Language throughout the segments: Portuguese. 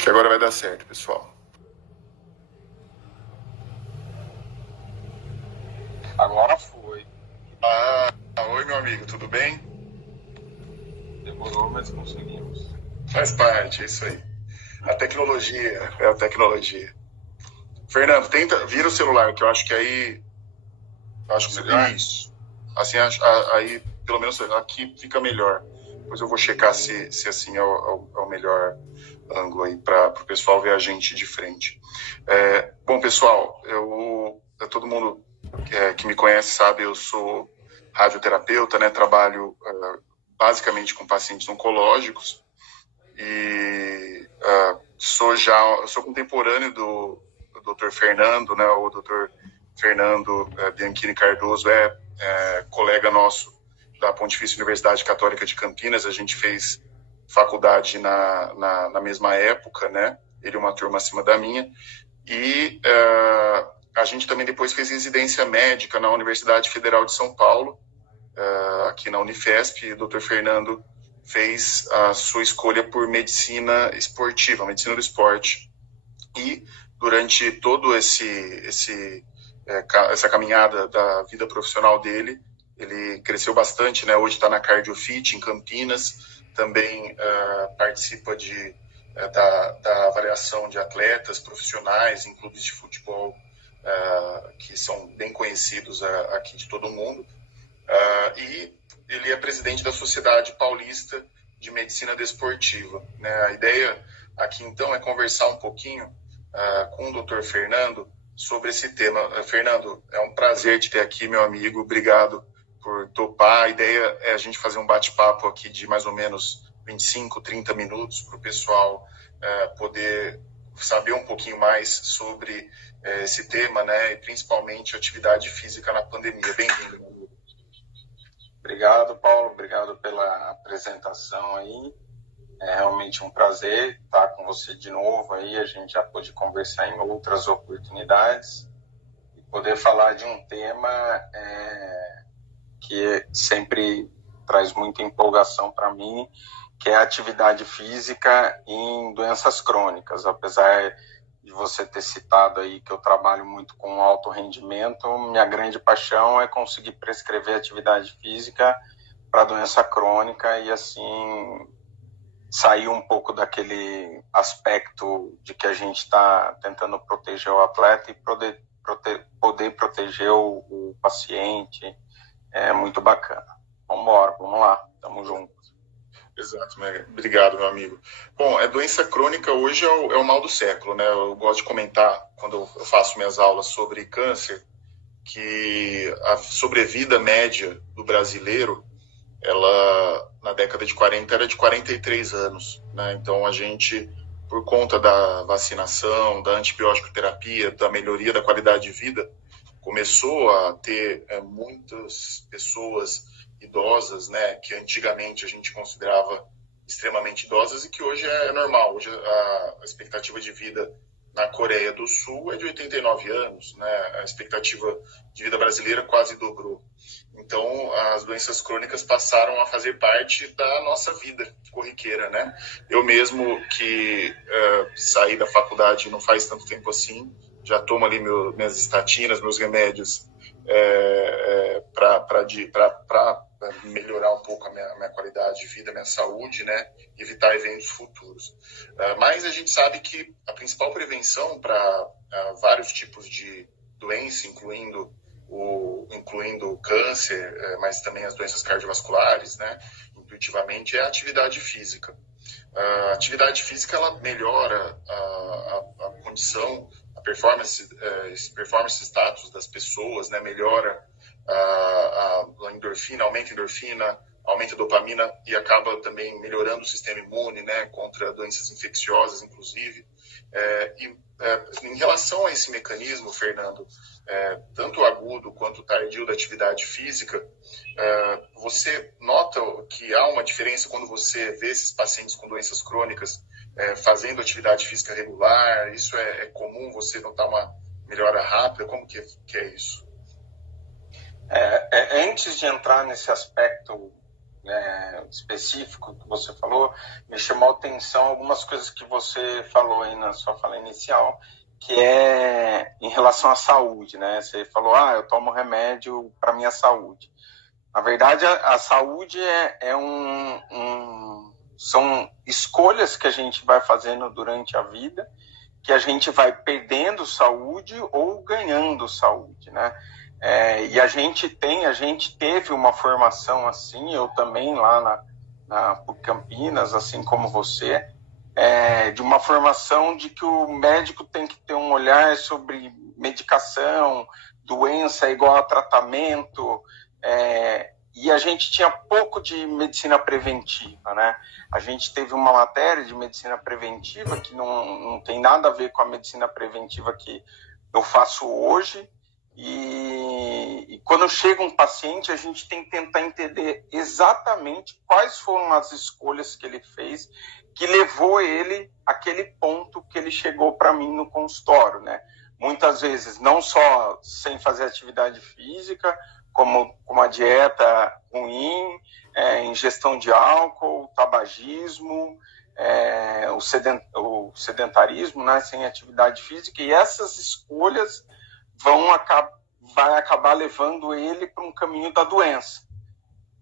Acho que agora vai dar certo, pessoal. Agora foi. Oi, meu amigo, tudo bem? Demorou, mas conseguimos. Faz parte, é isso aí. A tecnologia, é a tecnologia. Fernando, vira o celular, que eu acho que aí... Melhor? Isso. Assim, aí, pelo menos aqui fica melhor. Depois eu vou checar se assim é o melhor ângulo aí para o pessoal ver a gente de frente. Bom, pessoal, todo mundo que me conhece sabe, eu sou radioterapeuta, né? Trabalho basicamente com pacientes oncológicos e sou contemporâneo do Dr. Fernando, né? O Dr. Fernando Bianchini Cardoso é colega nosso da Pontifícia Universidade Católica de Campinas. A gente fez faculdade na mesma época, né? Ele uma turma acima da minha. E a gente também depois fez residência médica na Universidade Federal de São Paulo, aqui na Unifesp. O Dr. Fernando fez a sua escolha por medicina esportiva, medicina do esporte. E durante todo essa caminhada da vida profissional dele, ele cresceu bastante, né? Hoje está na CardioFit, em Campinas, também participa da avaliação de atletas profissionais em clubes de futebol que são bem conhecidos aqui de todo mundo. E ele é presidente da Sociedade Paulista de Medicina Desportiva, né? A ideia aqui, então, é conversar um pouquinho com o Dr. Fernando sobre esse tema. Fernando, é um prazer te ter aqui, meu amigo. Obrigado por topar. A ideia é a gente fazer um bate-papo aqui de mais ou menos 25, 30 minutos para o pessoal poder saber um pouquinho mais sobre esse tema, né? E principalmente atividade física na pandemia. Bem-vindo, meu amigo. Obrigado, Paulo. Obrigado pela apresentação aí. É realmente um prazer estar com você de novo aí. A gente já pôde conversar em outras oportunidades e poder falar de um tema que sempre traz muita empolgação para mim, que é a atividade física em doenças crônicas. Apesar de você ter citado aí que eu trabalho muito com alto rendimento, minha grande paixão é conseguir prescrever atividade física para doença crônica e assim sair um pouco daquele aspecto de que a gente está tentando proteger o atleta e poder proteger o paciente. É muito bacana. Vamos lá, tamo junto. Exato, né? Obrigado, meu amigo. Bom, a doença crônica hoje é o mal do século, né? Eu gosto de comentar, quando eu faço minhas aulas sobre câncer, que a sobrevida média do brasileiro, ela, na década de 40, era de 43 anos, né? Então, a gente, por conta da vacinação, da antibiótico terapia, da melhoria da qualidade de vida, começou a ter muitas pessoas idosas, né, que antigamente a gente considerava extremamente idosas e que hoje é normal. Hoje a expectativa de vida na Coreia do Sul é de 89 anos, né? A expectativa de vida brasileira quase dobrou. Então, as doenças crônicas passaram a fazer parte da nossa vida corriqueira, né? Eu mesmo que saí da faculdade não faz tanto tempo assim, já tomo ali minhas estatinas, meus remédios para melhorar um pouco a minha qualidade de vida, a minha saúde, né? Evitar eventos futuros. Mas a gente sabe que a principal prevenção para vários tipos de doença, incluindo o câncer, mas também as doenças cardiovasculares, né? Intuitivamente, é a atividade física. A atividade física, ela melhora a condição, a performance status das pessoas, né? Melhora a endorfina, aumenta a endorfina, aumenta a dopamina e acaba também melhorando o sistema imune, né? Contra doenças infecciosas, inclusive. Em relação a esse mecanismo, Fernando, tanto agudo quanto tardio da atividade física, você nota que há uma diferença quando você vê esses pacientes com doenças crônicas fazendo atividade física regular? Isso é comum você notar uma melhora rápida? Como que é isso? Antes de entrar nesse aspecto específico que você falou, me chamou a atenção algumas coisas que você falou aí na sua fala inicial, que é em relação à saúde, né? Você falou, eu tomo remédio para minha saúde. Na verdade, a saúde são escolhas que a gente vai fazendo durante a vida, que a gente vai perdendo saúde ou ganhando saúde, né? E a gente teve uma formação assim, eu também lá na PUC Campinas, assim como você, de uma formação de que o médico tem que ter um olhar sobre medicação, doença é igual a tratamento, e a gente tinha pouco de medicina preventiva, né? A gente teve uma matéria de medicina preventiva que não tem nada a ver com a medicina preventiva que eu faço hoje, e quando chega um paciente, a gente tem que tentar entender exatamente quais foram as escolhas que ele fez que levou ele àquele ponto que ele chegou para mim no consultório, né? Muitas vezes, não só sem fazer atividade física, como uma dieta ruim, ingestão de álcool, tabagismo, o sedentarismo, né, sem atividade física, e essas escolhas vai acabar levando ele para um caminho da doença.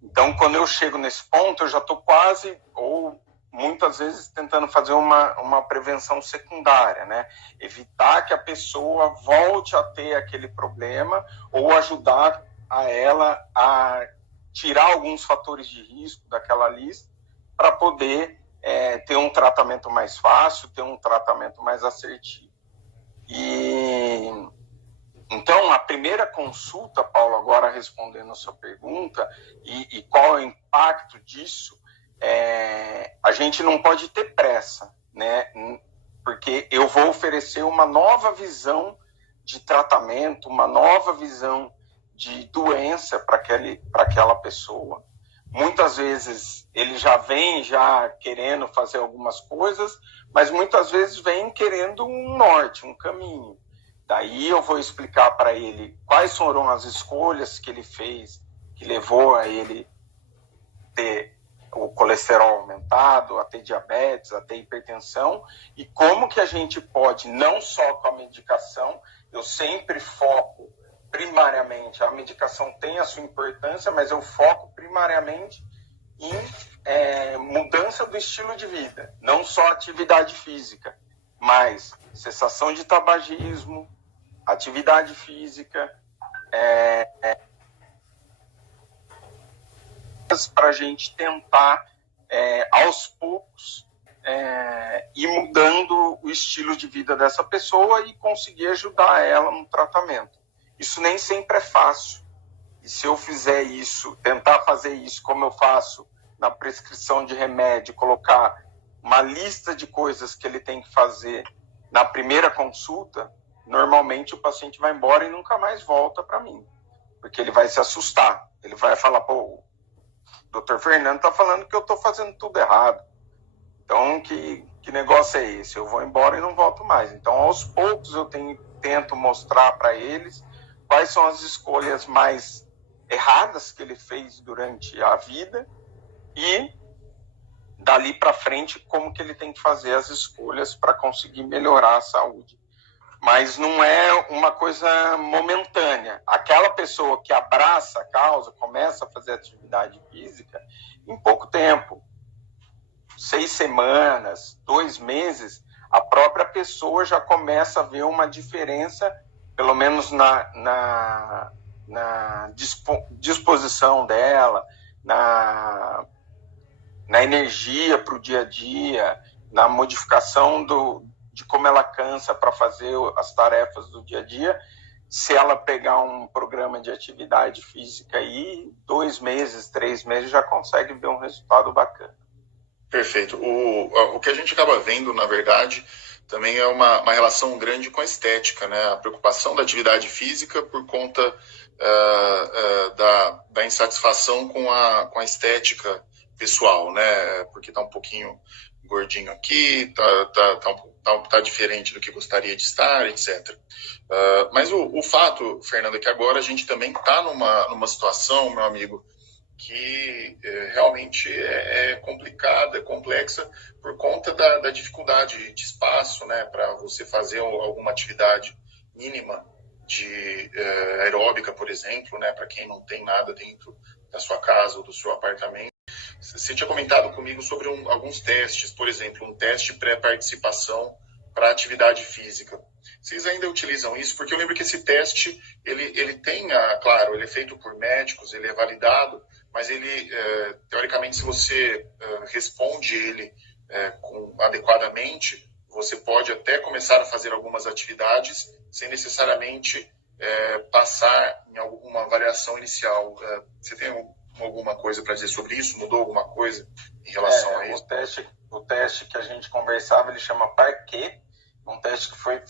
Então, quando eu chego nesse ponto, eu já estou quase, ou muitas vezes, tentando fazer uma prevenção secundária, né? Evitar que a pessoa volte a ter aquele problema ou ajudar a ela a tirar alguns fatores de risco daquela lista para poder ter um tratamento mais fácil, ter um tratamento mais assertivo. Então, a primeira consulta, Paulo, agora respondendo a sua pergunta, e qual é o impacto disso, a gente não pode ter pressa, né? Porque eu vou oferecer uma nova visão de tratamento, uma nova visão de doença para aquela pessoa. Muitas vezes ele já vem querendo fazer algumas coisas, mas muitas vezes vem querendo um norte, um caminho. Daí eu vou explicar para ele quais foram as escolhas que ele fez, que levou a ele ter o colesterol aumentado, a ter diabetes, a ter hipertensão, e como que a gente pode, não só com a medicação, eu sempre foco primariamente, a medicação tem a sua importância, mas eu foco primariamente em mudança do estilo de vida, não só atividade física, mas cessação de tabagismo, atividade física, para a gente tentar, aos poucos, ir mudando o estilo de vida dessa pessoa e conseguir ajudar ela no tratamento. Isso nem sempre é fácil. E se eu fizer isso, tentar fazer isso como eu faço na prescrição de remédio, colocar uma lista de coisas que ele tem que fazer na primeira consulta, normalmente o paciente vai embora e nunca mais volta para mim, porque ele vai se assustar, ele vai falar, o doutor Fernando está falando que eu estou fazendo tudo errado, então que negócio é esse? Eu vou embora e não volto mais. Então, aos poucos eu tento mostrar para eles quais são as escolhas mais erradas que ele fez durante a vida e dali para frente como que ele tem que fazer as escolhas para conseguir melhorar a saúde. Mas não é uma coisa momentânea. Aquela pessoa que abraça a causa, começa a fazer atividade física, em pouco tempo, 6 semanas, 2 meses, a própria pessoa já começa a ver uma diferença, pelo menos na disposição dela, na energia para o dia a dia, na modificação de como ela cansa para fazer as tarefas do dia a dia. Se ela pegar um programa de atividade física aí, 2 meses, 3 meses, já consegue ver um resultado bacana. Perfeito. O que a gente acaba vendo, na verdade, também é uma relação grande com a estética, né? A preocupação da atividade física por conta da insatisfação com a estética pessoal, né? Porque está um pouquinho gordinho aqui, tá diferente do que gostaria de estar, etc. Mas o fato, Fernando, é que agora a gente também está numa situação, meu amigo, que realmente é complicada, é complexa por conta da dificuldade de espaço, né, para você fazer alguma atividade mínima de aeróbica, por exemplo, né, para quem não tem nada dentro da sua casa ou do seu apartamento. Você tinha comentado comigo sobre alguns testes, por exemplo, um teste pré-participação para atividade física. Vocês ainda utilizam isso? Porque eu lembro que esse teste, ele tem, claro, ele é feito por médicos, ele é validado, mas ele, teoricamente, se você responde ele adequadamente, você pode até começar a fazer algumas atividades sem necessariamente passar em alguma avaliação inicial. Você tem alguma coisa para dizer sobre isso? Mudou alguma coisa em relação a isso? O teste que a gente conversava, ele chama Parquet, um teste que foi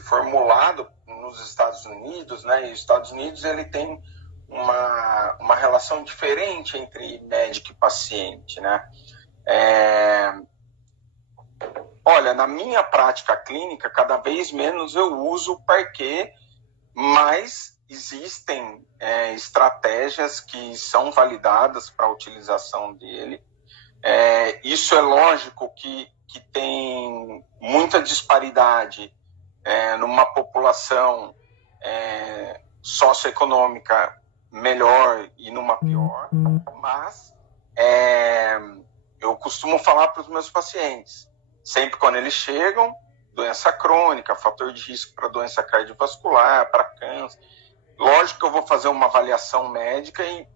formulado nos Estados Unidos, né? E os Estados Unidos ele tem uma relação diferente entre médico e paciente, né? Olha, na minha prática clínica, cada vez menos eu uso o Parquet, mas existem estratégias que são validadas para a utilização dele. Isso é lógico que tem muita disparidade numa população socioeconômica melhor e numa pior, mas eu costumo falar para os meus pacientes, sempre quando eles chegam, doença crônica, fator de risco para doença cardiovascular, para câncer, lógico que eu vou fazer uma avaliação médica e,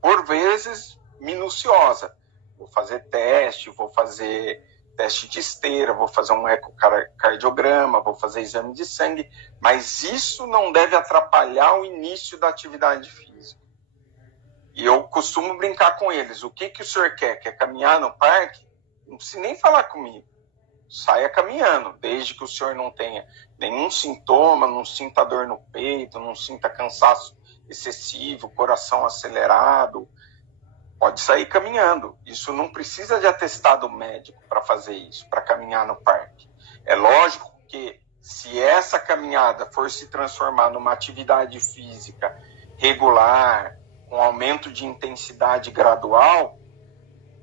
por vezes, minuciosa. Vou fazer teste de esteira, vou fazer um ecocardiograma, vou fazer exame de sangue, mas isso não deve atrapalhar o início da atividade física. E eu costumo brincar com eles. O que o senhor quer? Quer caminhar no parque? Não precisa nem falar comigo. Saia caminhando, desde que o senhor não tenha nenhum sintoma, não sinta dor no peito, não sinta cansaço excessivo, coração acelerado, pode sair caminhando. Isso não precisa de atestado médico para fazer isso, para caminhar no parque. É lógico que se essa caminhada for se transformar numa atividade física regular, com aumento de intensidade gradual,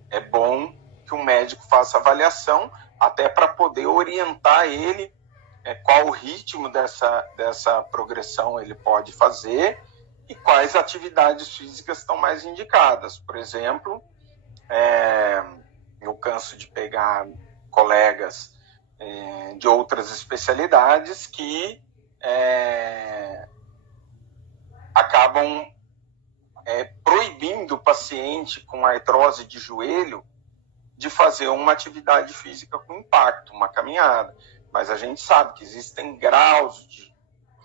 é bom que o médico faça avaliação, até para poder orientar ele qual o ritmo dessa progressão ele pode fazer e quais atividades físicas estão mais indicadas. Por exemplo, eu canso de pegar colegas de outras especialidades que acabam proibindo o paciente com artrose de joelho de fazer uma atividade física com impacto, uma caminhada. Mas a gente sabe que existem graus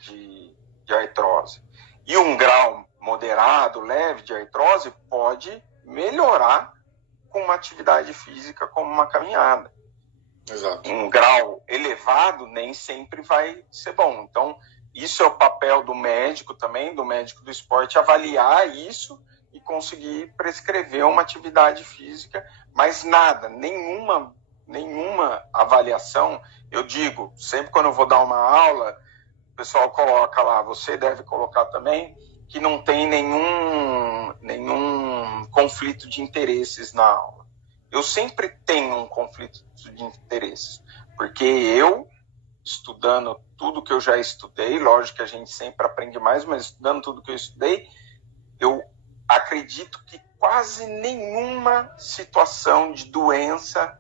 de artrose. E um grau moderado, leve de artrose pode melhorar com uma atividade física como uma caminhada. Exato. Um grau elevado nem sempre vai ser bom. Então, isso é o papel do médico também, do médico do esporte, avaliar isso e conseguir prescrever uma atividade física, mas nada, nenhuma avaliação. Eu digo, sempre quando eu vou dar uma aula, o pessoal coloca lá, você deve colocar também, que não tem nenhum conflito de interesses na aula. Eu sempre tenho um conflito de interesses, porque eu, estudando tudo que eu já estudei, lógico que a gente sempre aprende mais, mas estudando tudo que eu estudei, eu acredito que quase nenhuma situação de doença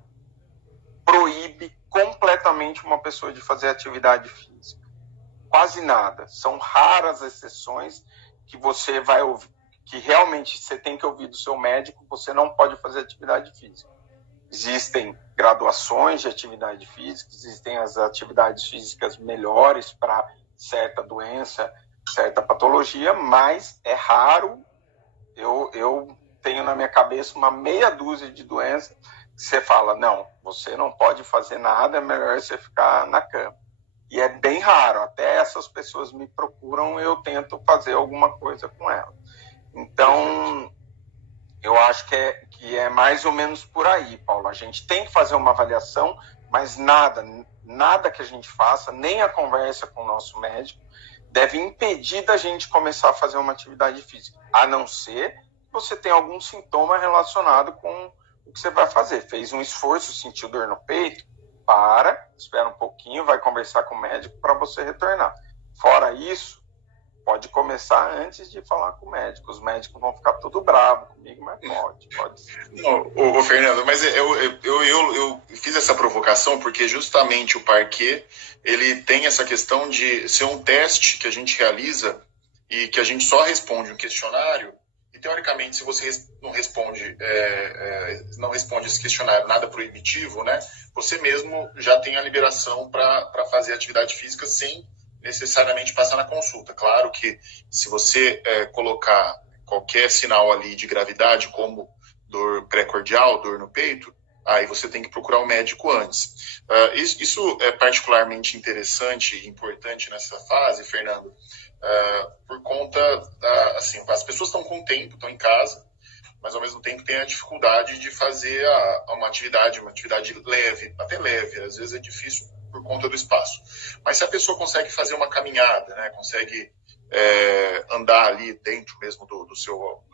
proíbe completamente uma pessoa de fazer atividade física. Quase nada. São raras exceções que você vai ouvir, que realmente você tem que ouvir do seu médico, você não pode fazer atividade física. Existem graduações de atividade física, existem as atividades físicas melhores para certa doença, certa patologia, mas é raro. Eu tenho na minha cabeça uma meia dúzia de doenças que você fala, não, você não pode fazer nada, é melhor você ficar na cama. E é bem raro, até essas pessoas me procuram, eu tento fazer alguma coisa com elas. Então, eu acho que é mais ou menos por aí, Paulo. A gente tem que fazer uma avaliação, mas nada que a gente faça, nem a conversa com o nosso médico, deve impedir da gente começar a fazer uma atividade física, a não ser você tem algum sintoma relacionado com o que você vai fazer. Fez um esforço, sentiu dor no peito, espera um pouquinho, vai conversar com o médico para você retornar. Fora isso, pode começar antes de falar com o médico. Os médicos vão ficar tudo bravos comigo, mas pode. Não, Fernando, mas eu fiz essa provocação porque justamente o parquet, ele tem essa questão de ser um teste que a gente realiza e que a gente só responde um questionário. E, teoricamente, se você não responde esse questionário nada proibitivo, né, você mesmo já tem a liberação para fazer atividade física sem necessariamente passar na consulta. Claro que se você colocar qualquer sinal ali de gravidade, como dor pré-cordial, dor no peito, aí você tem que procurar um médico antes. Isso é particularmente interessante e importante nessa fase, Fernando, por conta assim, as pessoas estão com tempo, estão em casa, mas ao mesmo tempo tem a dificuldade de fazer uma atividade leve, até leve, às vezes é difícil por conta do espaço. Mas se a pessoa consegue fazer uma caminhada, né, consegue andar ali dentro mesmo do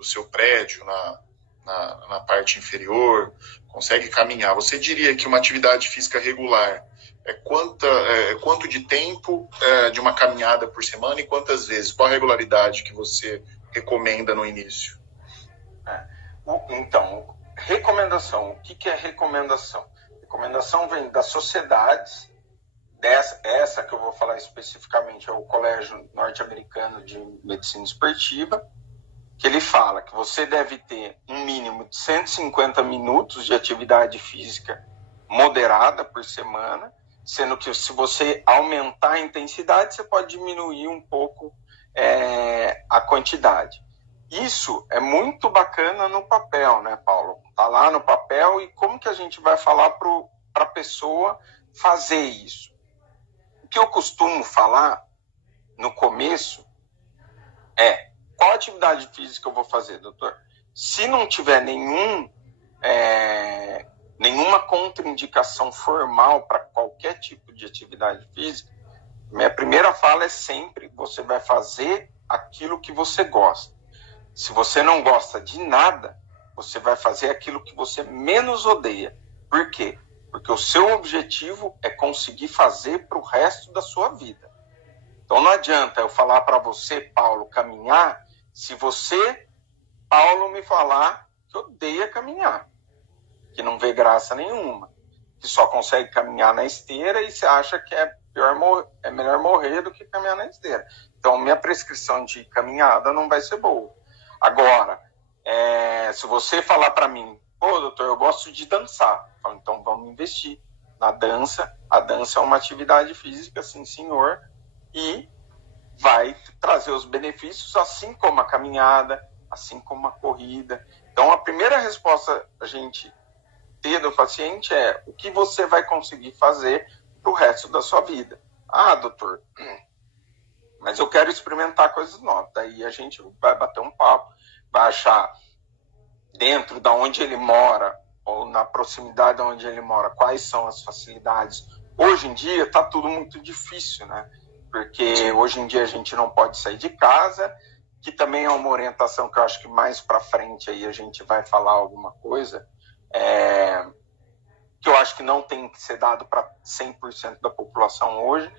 seu prédio, na parte inferior, consegue caminhar, você diria que uma atividade física regular quanto de tempo de uma caminhada por semana e quantas vezes? Qual a regularidade que você recomenda no início? Então, recomendação. O que é recomendação? Recomendação vem das sociedades, essa que eu vou falar especificamente é o Colégio Norte-Americano de Medicina Esportiva, que ele fala que você deve ter um mínimo de 150 minutos de atividade física moderada por semana, sendo que se você aumentar a intensidade, você pode diminuir um pouco a quantidade. Isso é muito bacana no papel, né, Paulo? Está lá no papel e como que a gente vai falar para a pessoa fazer isso? O que eu costumo falar no começo é: qual atividade física eu vou fazer, doutor? Se não tiver nenhuma contraindicação formal para qualquer tipo de atividade física, minha primeira fala é sempre: você vai fazer aquilo que você gosta. Se você não gosta de nada, você vai fazer aquilo que você menos odeia. Por quê? Porque o seu objetivo é conseguir fazer para o resto da sua vida. Então não adianta eu falar para você, Paulo, caminhar, se você, Paulo, me falar que odeia caminhar, que não vê graça nenhuma, que só consegue caminhar na esteira e você acha que é melhor morrer do que caminhar na esteira. Então minha prescrição de caminhada não vai ser boa. Agora, se você falar para mim: pô, doutor, eu gosto de dançar, eu falo, então vamos investir na dança. A dança é uma atividade física, sim, senhor, e vai trazer os benefícios, assim como a caminhada, assim como a corrida. Então, a primeira resposta a gente ter do paciente é: o que você vai conseguir fazer para o resto da sua vida? Ah, doutor, mas eu quero experimentar coisas novas. Daí a gente vai bater um papo, vai achar dentro da onde ele mora ou na proximidade de onde ele mora quais são as facilidades. Hoje em dia está tudo muito difícil, né? Porque hoje em dia a gente não pode sair de casa, que também é uma orientação que eu acho que mais para frente aí a gente vai falar alguma coisa, que eu acho que não tem que ser dado para 100% da população hoje,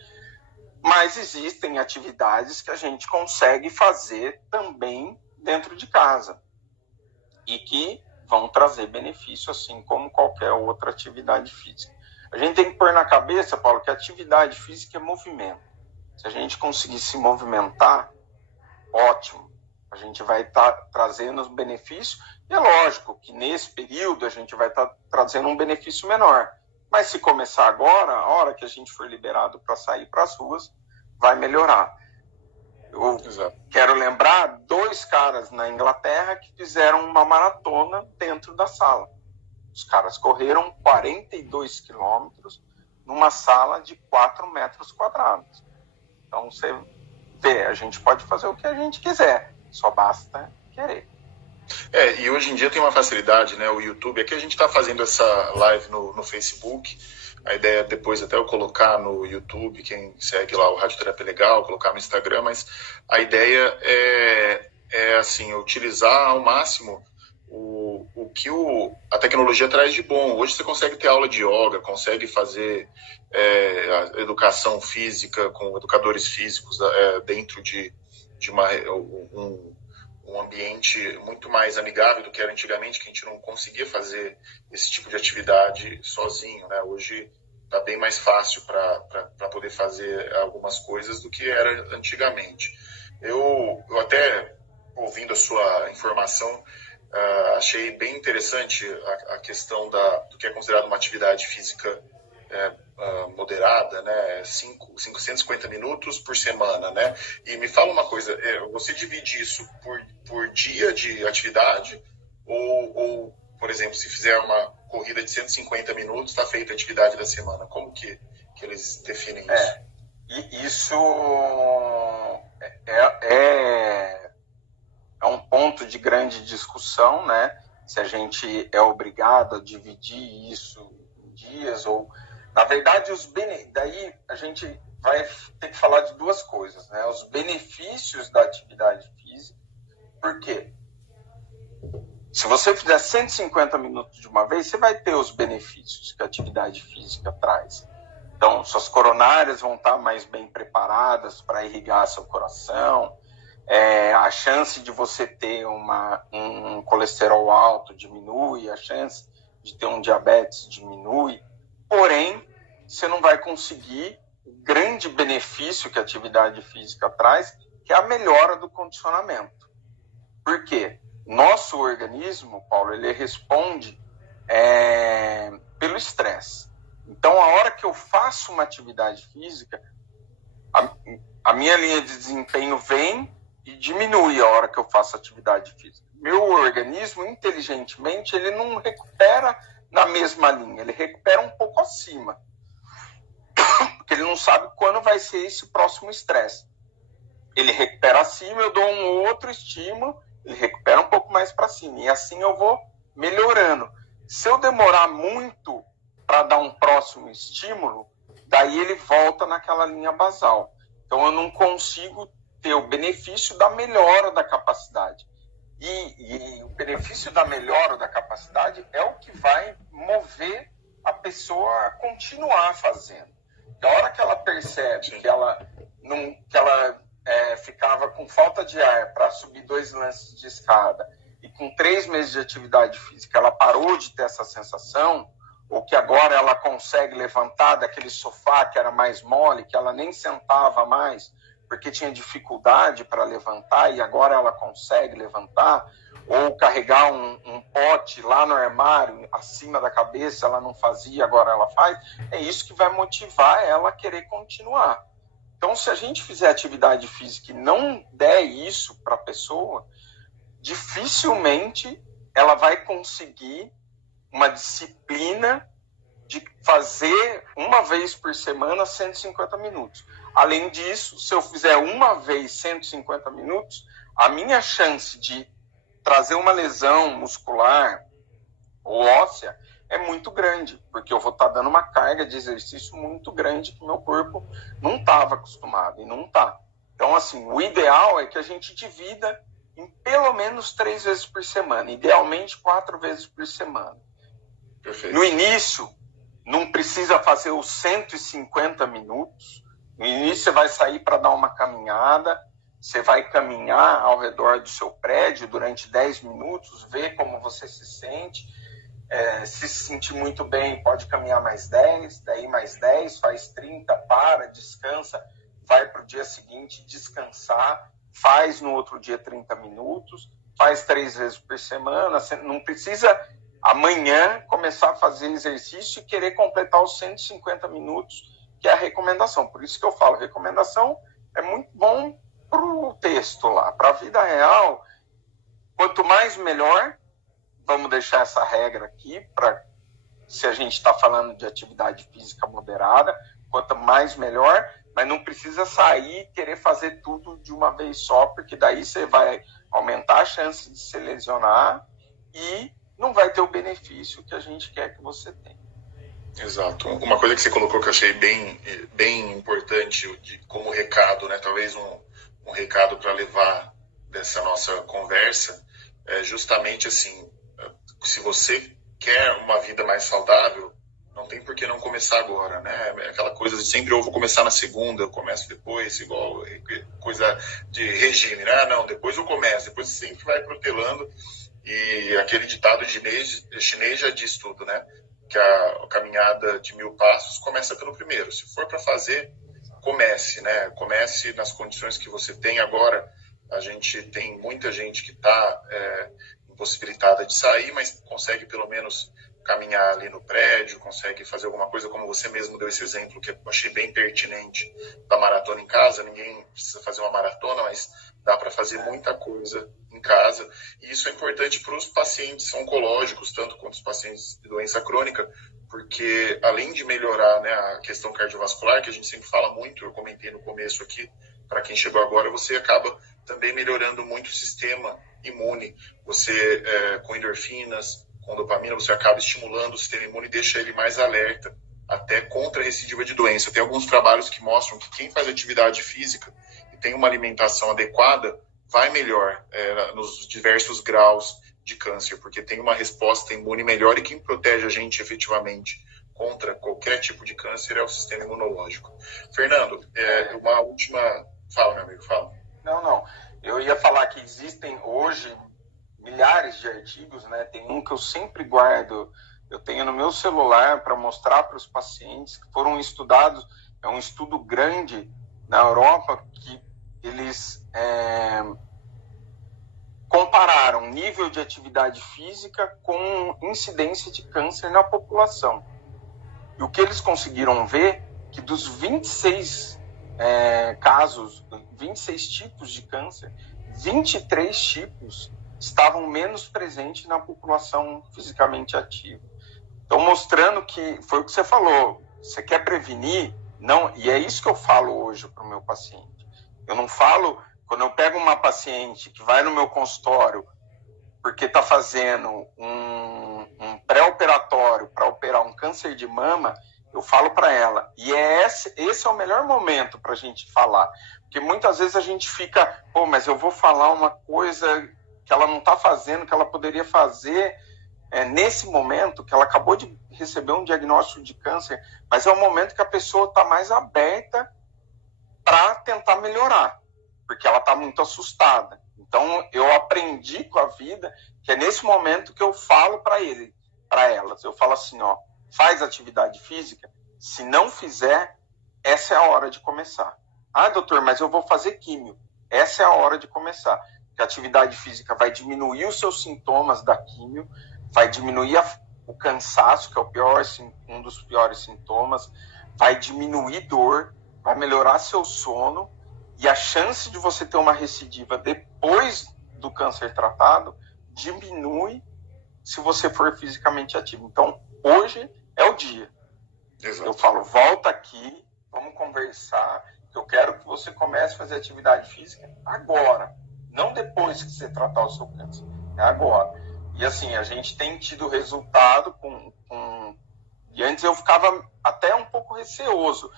mas existem atividades que a gente consegue fazer também dentro de casa e que vão trazer benefício, assim como qualquer outra atividade física. A gente tem que pôr na cabeça, Paulo, que a atividade física é movimento. Se a gente conseguir se movimentar, ótimo. A gente vai estar trazendo os benefícios. E é lógico que nesse período a gente vai estar trazendo um benefício menor. Mas se começar agora, a hora que a gente for liberado para sair para as ruas, vai melhorar. Eu quero lembrar 2 caras na Inglaterra que fizeram uma maratona dentro da sala. Os caras correram 42 quilômetros numa sala de 4 metros quadrados. Então, você vê, a gente pode fazer o que a gente quiser, só basta querer. E hoje em dia tem uma facilidade, né? O YouTube, aqui a gente está fazendo essa live no Facebook. A ideia é depois até eu colocar no YouTube, quem segue lá o Radioterapia Legal, colocar no Instagram, mas a ideia é assim, utilizar ao máximo o que a tecnologia traz de bom. Hoje você consegue ter aula de yoga, consegue fazer a educação física com educadores físicos dentro de um ambiente muito mais amigável do que era antigamente, que a gente não conseguia fazer esse tipo de atividade sozinho, né? Hoje está bem mais fácil para poder fazer algumas coisas do que era antigamente. Eu até, ouvindo a sua informação, achei bem interessante a questão do que é considerado uma atividade física moderada, né? 550 minutos por semana, né? E me fala uma coisa, você divide isso por dia de atividade ou, por exemplo, se fizer uma corrida de 150 minutos, está feita a atividade da semana? Como que eles definem isso? Isso é um ponto de grande discussão, né? Se a gente é obrigado a dividir isso em dias ou... Na verdade, daí a gente vai ter que falar de duas coisas, né? Os benefícios da atividade física. Por quê? Se você fizer 150 minutos de uma vez, você vai ter os benefícios que a atividade física traz. Então, suas coronárias vão estar mais bem preparadas para irrigar seu coração, a chance de você ter um colesterol alto diminui, a chance de ter um diabetes diminui, porém, você não vai conseguir o grande benefício que a atividade física traz, que é a melhora do condicionamento. Por quê? Nosso organismo, Paulo, ele responde pelo estresse. Então, a hora que eu faço uma atividade física, a minha linha de desempenho vem e diminui a hora que eu faço atividade física. Meu organismo, inteligentemente, ele não recupera na mesma linha, ele recupera um pouco acima. Porque ele não sabe quando vai ser esse próximo estresse. Ele recupera acima, eu dou um outro estímulo, ele recupera um pouco mais para cima. E assim eu vou melhorando. Se eu demorar muito para dar um próximo estímulo, daí ele volta naquela linha basal. Então eu não consigo ter o benefício da melhora da capacidade. E o benefício da melhora da capacidade é o que vai mover a pessoa a continuar fazendo. Da hora que ela percebe que ela ficava com falta de ar para subir 2 lances de escada e com 3 meses de atividade física ela parou de ter essa sensação, ou que agora ela consegue levantar daquele sofá que era mais mole, que ela nem sentava mais, porque tinha dificuldade para levantar e agora ela consegue levantar, ou carregar um pote lá no armário, acima da cabeça, ela não fazia, agora ela faz, é isso que vai motivar ela a querer continuar. Então, se a gente fizer atividade física e não der isso para a pessoa, dificilmente ela vai conseguir uma disciplina de fazer uma vez por semana 150 minutos. Além disso, se eu fizer uma vez 150 minutos, a minha chance de trazer uma lesão muscular ou óssea é muito grande, porque eu vou estar dando uma carga de exercício muito grande que meu corpo não estava acostumado e não está. Então, assim, o ideal é que a gente divida em pelo menos 3 vezes por semana, idealmente 4 vezes por semana. Perfeito. No início, não precisa fazer os 150 minutos. No início, você vai sair para dar uma caminhada, você vai caminhar ao redor do seu prédio durante 10 minutos, ver como você se sente. Se sentir muito bem, pode caminhar mais 10, daí mais 10, faz 30, para, descansa, vai para o dia seguinte descansar, faz no outro dia 30 minutos, faz 3 vezes por semana. Você não precisa amanhã começar a fazer exercício e querer completar os 150 minutos, que é a recomendação. Por isso que eu falo, recomendação é muito bom para o texto lá. Para a vida real, quanto mais melhor. Vamos deixar essa regra aqui, para se a gente está falando de atividade física moderada, quanto mais melhor, mas não precisa sair e querer fazer tudo de uma vez só, porque daí você vai aumentar a chance de se lesionar e não vai ter o benefício que a gente quer que você tenha. Exato. Uma coisa que você colocou que eu achei bem importante como recado, né? Talvez um recado para levar dessa nossa conversa é justamente assim, se você quer uma vida mais saudável, não tem por que não começar agora, né? É aquela coisa de sempre eu vou começar na segunda, eu começo depois, igual coisa de regime, né? Não, depois eu começo, depois você sempre vai protelando. E aquele ditado chinês já diz tudo, né? Que a caminhada de 1000 passos começa pelo primeiro. Se for para fazer, comece, né? Comece nas condições que você tem agora. A gente tem muita gente que está impossibilitada de sair, mas consegue pelo menos caminhar ali no prédio, consegue fazer alguma coisa, como você mesmo deu esse exemplo, que eu achei bem pertinente, da maratona em casa. Ninguém precisa fazer uma maratona, mas dá para fazer muita coisa em casa. E isso é importante para os pacientes oncológicos, tanto quanto os pacientes de doença crônica, porque além de melhorar, né, a questão cardiovascular, que a gente sempre fala muito, eu comentei no começo aqui, para quem chegou agora, você acaba também melhorando muito o sistema imune. Você, com endorfinas, com dopamina, você acaba estimulando o sistema imune e deixa ele mais alerta, até contra a recidiva de doença. Tem alguns trabalhos que mostram que quem faz atividade física e tem uma alimentação adequada vai melhor nos diversos graus de câncer, porque tem uma resposta imune melhor, e quem protege a gente efetivamente contra qualquer tipo de câncer é o sistema imunológico. Fernando, uma última... Fala, meu amigo, fala. Não. Eu ia falar que existem hoje milhares de artigos, né? Tem um que eu sempre guardo, eu tenho no meu celular para mostrar para os pacientes, que foram estudados, é um estudo grande na Europa, que eles compararam nível de atividade física com incidência de câncer na população. E o que eles conseguiram ver, que dos 26 casos, 26 tipos de câncer, 23 tipos estavam menos presentes na população fisicamente ativa. Então, mostrando que, foi o que você falou, você quer prevenir, não, e é isso que eu falo hoje para o meu paciente. Eu não falo, quando eu pego uma paciente que vai no meu consultório porque está fazendo um pré-operatório para operar um câncer de mama, eu falo para ela, e esse é o melhor momento para a gente falar, porque muitas vezes a gente fica, mas eu vou falar uma coisa que ela não está fazendo, que ela poderia fazer nesse momento, que ela acabou de receber um diagnóstico de câncer, mas é o momento que a pessoa está mais aberta para tentar melhorar, porque ela está muito assustada. Então, eu aprendi com a vida que é nesse momento que eu falo para elas. Eu falo assim, faz atividade física, se não fizer, essa é a hora de começar. Ah, doutor, mas eu vou fazer químio. Essa é a hora de começar. Porque a atividade física vai diminuir os seus sintomas da químio, vai diminuir o cansaço, que é um dos piores sintomas, vai diminuir dor, vai melhorar seu sono, e a chance de você ter uma recidiva depois do câncer tratado diminui se você for fisicamente ativo. Então, hoje é o dia. Exato. Eu falo, volta aqui, vamos conversar, que eu quero que você comece a fazer atividade física agora, não depois que você tratar o seu câncer, é agora. E assim, a gente tem tido resultado E antes eu ficava até um pouco receoso.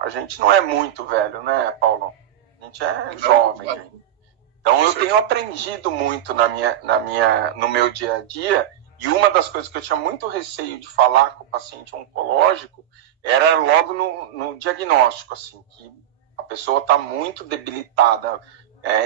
A gente não é muito velho, né, Paulo? A gente é jovem ainda. Então eu tenho aprendido muito no meu dia a dia, e uma das coisas que eu tinha muito receio de falar com o paciente oncológico era logo no diagnóstico, assim, que a pessoa está muito debilitada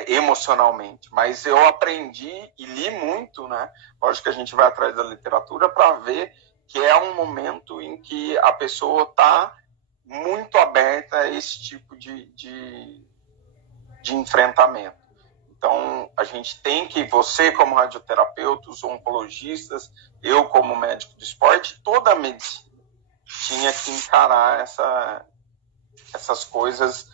emocionalmente. Mas eu aprendi e li muito, né? Lógico que a gente vai atrás da literatura para ver que é um momento em que a pessoa está muito aberta a esse tipo de enfrentamento. Então, a gente tem que, você como radioterapeuta, os oncologistas, eu como médico do esporte, toda a medicina tinha que encarar essas coisas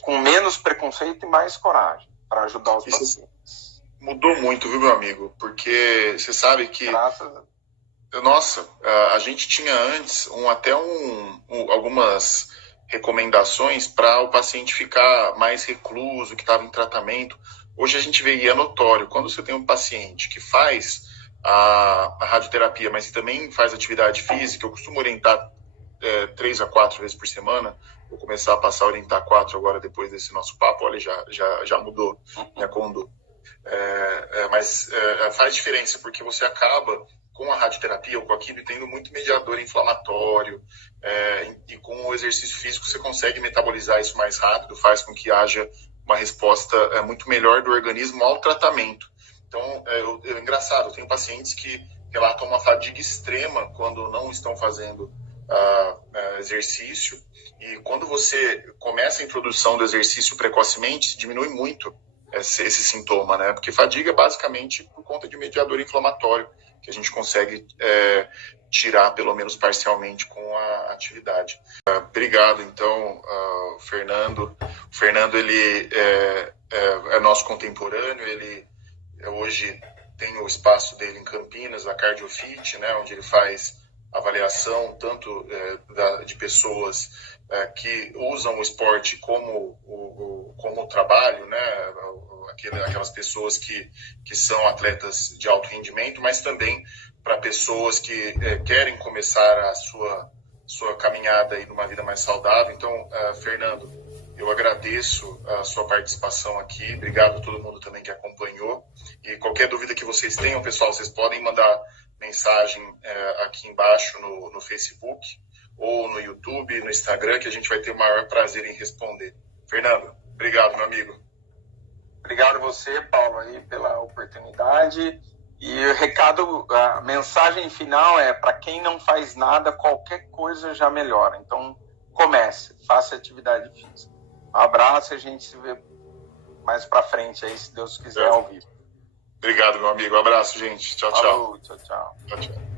com menos preconceito e mais coragem para ajudar os pacientes. Mudou muito, viu, meu amigo? Porque você sabe que... Nossa, a gente tinha antes algumas recomendações para o paciente ficar mais recluso, que estava em tratamento. Hoje a gente vê, e é notório, quando você tem um paciente que faz a radioterapia, mas que também faz atividade física, eu costumo orientar 3 a 4 vezes por semana. Vou começar a passar a orientar 4 agora, depois desse nosso papo. Olha, já mudou minha conduta. Mas faz diferença, porque você acaba, com a radioterapia ou com a quimio, tendo muito mediador inflamatório, e com o exercício físico você consegue metabolizar isso mais rápido, faz com que haja uma resposta muito melhor do organismo ao tratamento. Então, é engraçado, eu tenho pacientes que relatam uma fadiga extrema quando não estão fazendo exercício, e quando você começa a introdução do exercício precocemente, diminui muito esse sintoma, né? Porque fadiga é basicamente por conta de mediador inflamatório, que a gente consegue tirar, pelo menos parcialmente, com a atividade. Obrigado, então, Fernando. O Fernando, ele é nosso contemporâneo, ele hoje tem o espaço dele em Campinas, a CardioFit, né, onde ele faz avaliação tanto de pessoas que usam o esporte como trabalho, né, aquelas pessoas que são atletas de alto rendimento, mas também para pessoas que querem começar a sua caminhada aí numa vida mais saudável. Então, Fernando, eu agradeço a sua participação aqui, obrigado a todo mundo também que acompanhou, e qualquer dúvida que vocês tenham, pessoal, vocês podem mandar mensagem aqui embaixo no Facebook, ou no YouTube, no Instagram, que a gente vai ter o maior prazer em responder. Fernando, obrigado, meu amigo. Obrigado a você, Paulo, aí, pela oportunidade. E o recado, a mensagem final é: para quem não faz nada, qualquer coisa já melhora. Então, comece, faça atividade física. Um abraço e a gente se vê mais para frente aí, se Deus quiser, ao vivo. Obrigado, meu amigo. Um abraço, gente. Tchau, tchau. Falou, tchau, tchau. Tchau, tchau.